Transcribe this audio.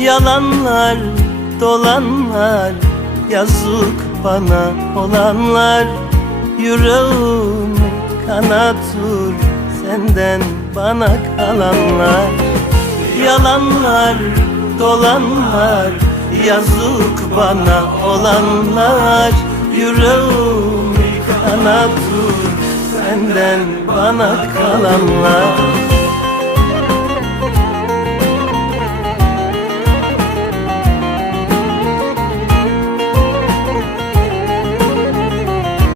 Yalanlar, dolanlar, yazık bana olanlar. Yüreğimi kanatır senden bana kalanlar. Yalanlar, dolanlar, yazık bana olanlar. Yüreğimi kanatır senden bana kalanlar.